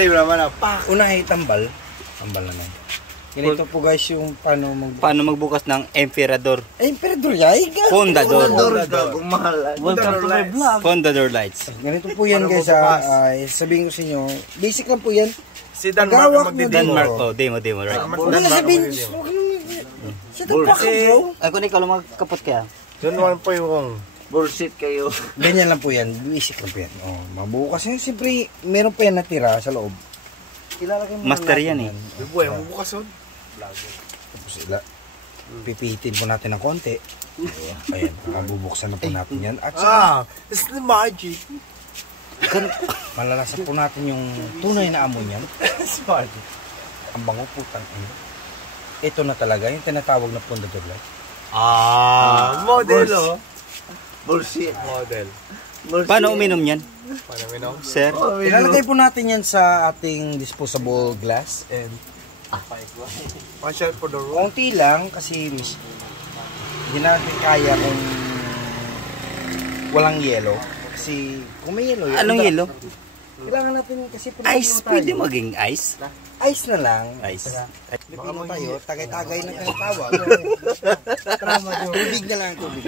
flame naman ah. Unahin tambal. Tambal naman. Ganito po guys yung paano magbukas ng Emperador. Emperador yay? Fundador. Kung mahal. Welcome to my vlog. Fundador lights. Ganito po yan guys sabihin ko sa inyo. Basic lang po yan. Si Denmark Denmark po. Demo, right. Wala sabihin. Sa tapak bro. Ako ni kalau magkapot kaya. Doon naman po yung bullshit kayo. Ganyan lang po yan. Basic lang po yan. Oh, mabukas yan. Siyempre, meron pa yan natira sa loob. Ilalagay mo master yan eh. Buhay, mabukas yun. Tapos pipihitin po natin ng konti. Ayan, mabubuksan na po natin yan. At it's the magic. Malalasan po natin yung tunay na amoy niyan. Ang bango putang ina. Ito na talaga yung tinatawag na Fundador light. Model oh. Bullshit model. Paano uminom yan? Paano uminom? Sir? Ilalagay po natin yan sa ating disposable glass and one shot for the room. konti lang kasi hindi natin kaya kung walang yelo. Kasi kung may yelo, anong yelo? kailangan natin kasi Ice, pwede maging ice? Ice na lang. Ice. Pilipino tayo, tagay-tagay na tinatawag. Tubig na lang, tubig.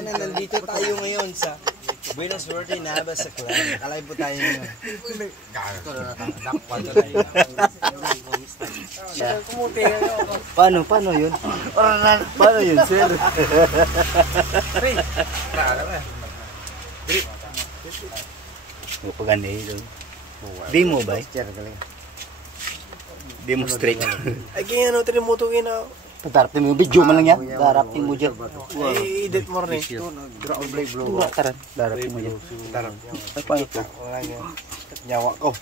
Nandito tayo ngayon sa Buenos Aires Navas sa Clan. Alay po tayo ngayon. Paano yun? Paano yun, sir? Paganda yun. Demo ba? Demonstrate. Ay, kaya ano, tinimutugin na. Darapin mo yung video man lang yan. Darapin mo dyan. Ay, edit mo rin. Darapin mo dyan. Ay, paano ito? Nyawa ko.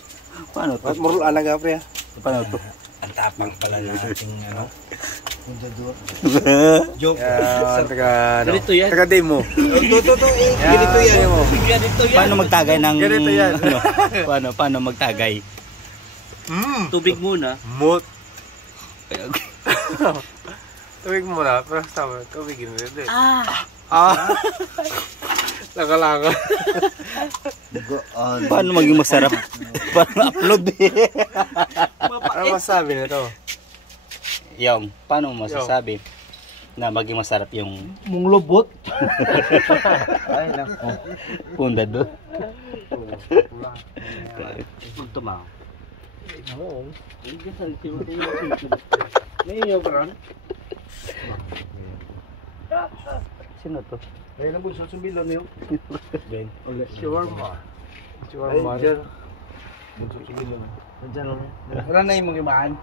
Paano ito? Murul alaga, pre. Paano ito? Ang tapang pala nating Joke. Ganito yan. Taga demo. Ganito yan. Paano magtagay ng... Ganito yan. Paano magtagay? Tubig muna. Mut. Tubig muna. Pero sama, tubig yun. Laka-laka. Paano maging masarap? Paano upload eh? Ano masabi na to? Yung, paano mo masasabi na maging masarap yung Mong lobot. Ay, nako. Fundador? Punto ma. Oo. May iyo ba ron? Sino to? Ay, nabunso sa bilon niyo. Ben. Shawarma. Shawarma. Bunso sa bilon. Nandiyan lang. Wala na yung mga ibaan.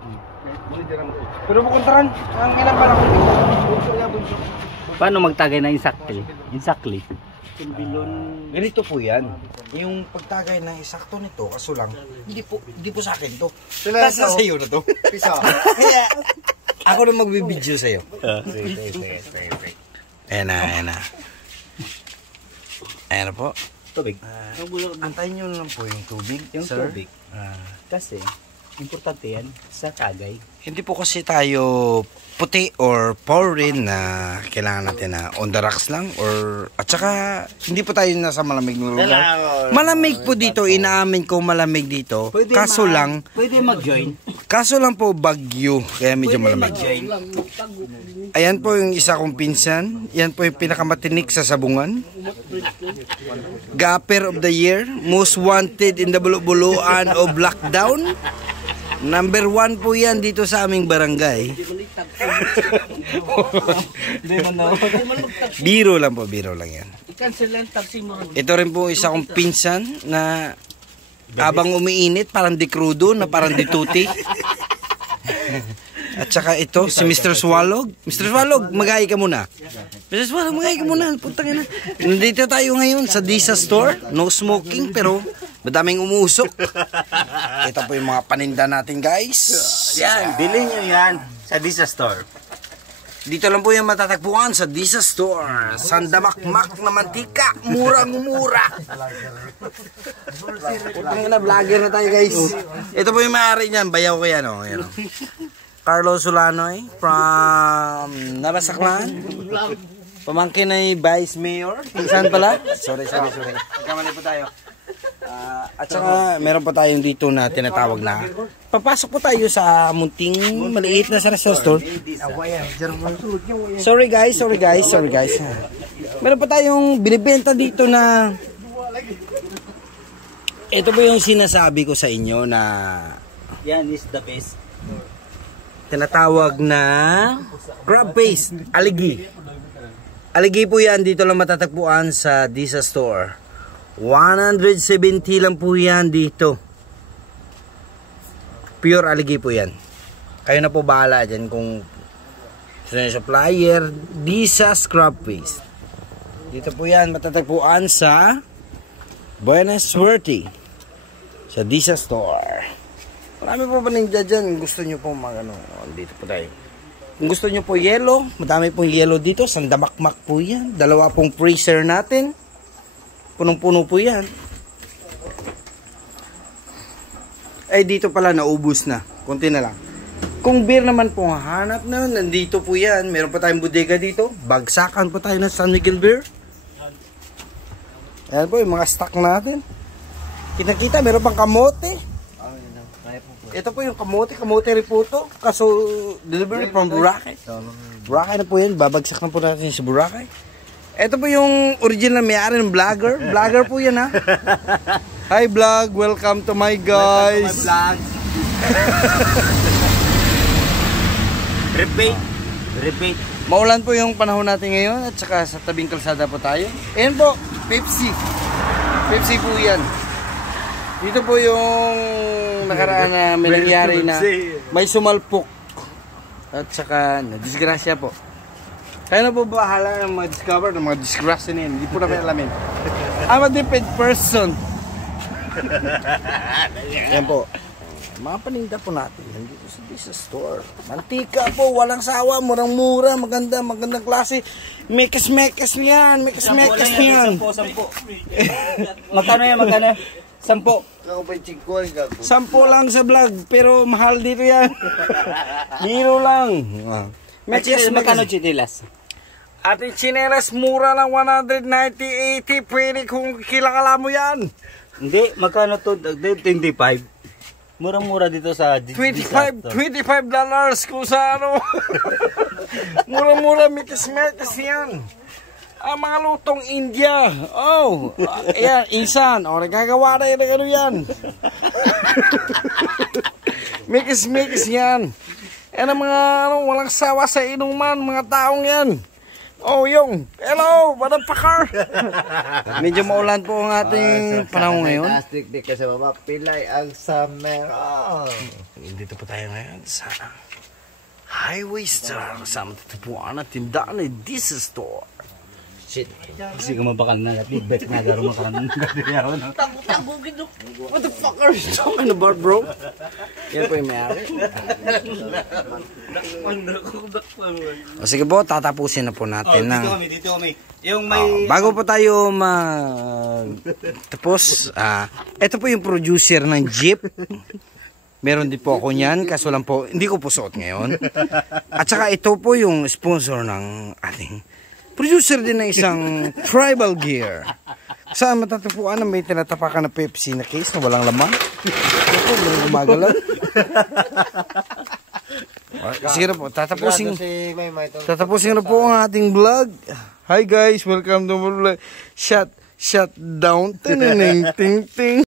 Pero bukuntaran. Ang ilang pa na kung bunso niya, bunso. Paano magtagay na insakli? Ganito po yan. Yung pagtagay ng isakto nito, kaso lang, hindi po sa akin to. Nasa sa iyo na to. Pisa. Kaya, ako na magbibideo sa iyo. Sige. Ayan na. Ayan na po. Tubig. Antayin nyo lang po yung tubig, Yung sir. tubig. Kasi, importante yan sa tagay. Hindi po kasi tayo puti or pouring na kailangan natin na on the rocks lang or at saka hindi po tayo nasa malamig na lugar. Malamig po dito, inaamin ko malamig dito. Kaso lang mag-join. Kaso lang po bagyo kaya medyo malamig. Ayan po yung isa kong pinsan. Yan po yung pinakamatinik sa sabungan. Gapper of the year, most wanted in the buluan of lockdown. Number 1 po yan dito sa aming barangay. Biro lang yan. Ito rin po isa kong pinsan na habang umiinit parang di crudo na parang di tuti. At saka ito si Mr. Swalog. Mr. Swalog, mag-aay ka muna. Mr. Swalog, mag-aay ka muna. Puntang ina. Nandito tayo ngayon sa Disa Store. No smoking pero madaming umusok. Ito po yung mga paninda natin, guys. Yan, bilhin nyo yan sa Disa Store. Dito lang po yung matatagpuan sa Disa Store. Sandamakmak na mantika. Murang-mura. Putang ina, vlogger na tayo, guys. Ito po yung maaari niyan. Bayaw ko yan, oh. Yan, oh. Carlos Solanoy from Nabasaklan. Pamangkin ay Vice Mayor. Saan pala? Sorry. Nagkamali po tayo. At saka meron pa tayong dito na tinatawag na papasok po tayo sa munting maliit na sarili store. Sorry guys. Meron pa tayong binibenta dito na ito po yung sinasabi ko sa inyo na Yan is the best. tinatawag na crab paste, aligi. Aligi po yan, dito lang matatagpuan sa Disa Store. 170 lang po yan dito. Pure aligi po yan. Kayo na po bahala dyan kung supplier, Disa Scrub Paste. Dito po yan matatagpuan sa Buenas Suerte sa Disa Store. Marami po ba ninja dyan? Gusto nyo po dito po tayo. Kung gusto nyo po yellow, madami pong yellow dito. Sandamakmak po yan. 2 pong freezer natin. Punong-puno po yan. Ay dito pala naubos na. Kunti na lang. Kung beer naman po hanap na, nandito po yan. Meron pa tayong bodega dito. Bagsakan po tayo ng San Miguel beer. Ayan po yung mga stock natin. Kita-kita, meron pang kamote. Ito po yung kamote rin po ito. Kaso delivery from Boracay. Boracay na po yan. Babagsak na po natin si Boracay. Ito po yung original may-ari ng vlogger. Vlogger po yan ha. Hi vlog, welcome to my guys. Welcome to my vlog. Repeat. Maulan po yung panahon natin ngayon at saka sa tabing kalsada po tayo. Ayan po, Pepsi. Pepsi po yan. Dito po yung nakaraan na may nangyari na may sumalpok. At saka disgrasya po. Kaya na po bahala ng mga discover ng mga disgrasya na yan. Hindi po namin alamin. I'm a different person. Yan po. Mga paninda po natin. Nandito sa Disa Store. Mantika po. Walang sawa. Murang-mura. Magandang klase. Mekas-mekas niyan. Mekas-mekas niyan. 10. Magkano yan? 10. 10 lang sa vlog. Pero mahal dito yan. Hero lang. Mekas, magkano chinilas? Ating chinelas mura lang 190, 80. Pwede kung kilala mo yan. Hindi, magkano to? 25. Murang-mura dito sa $25 kung sa ano. Mura-mura, mekas-mekas yan. Ang mga lutong India. Oh, ayan, insan. O, nagkagawa na yun, ano yan. Mekas-mekas yan. Yan ang mga walang sawa sa inuman, mga taong yan. Oh, yung, hello, motherfucker. Medyo maulan po ang ating panahon ngayon. Plastic di kasi baba, pilay ang summer. Dito po tayo ngayon sa Highway Star. Kasama dito po ang tindahan ng Disa Store. Shit. Kasi kumabakal na. Feedback na garo makaroon ng gadiyaw. What the fuck are you talking about, bro? Yan po yung may-ari. O sige po, tatapusin na po natin. Dito kami. Yung may... Bago po tayo tapos, ito po yung producer ng Jeep. Meron din po ako niyan, kaso lang po, hindi ko po suot ngayon. At saka ito po yung sponsor ng ating producer din ng isang tribal gear. Saan matatagpuan na may tinatapakan na Pepsi na case na walang laman? Ito, walang gumagalan. Sige na po, tatapusin na po ang ating vlog. Hi guys, welcome to my vlog. Shut down. Ting ting ting.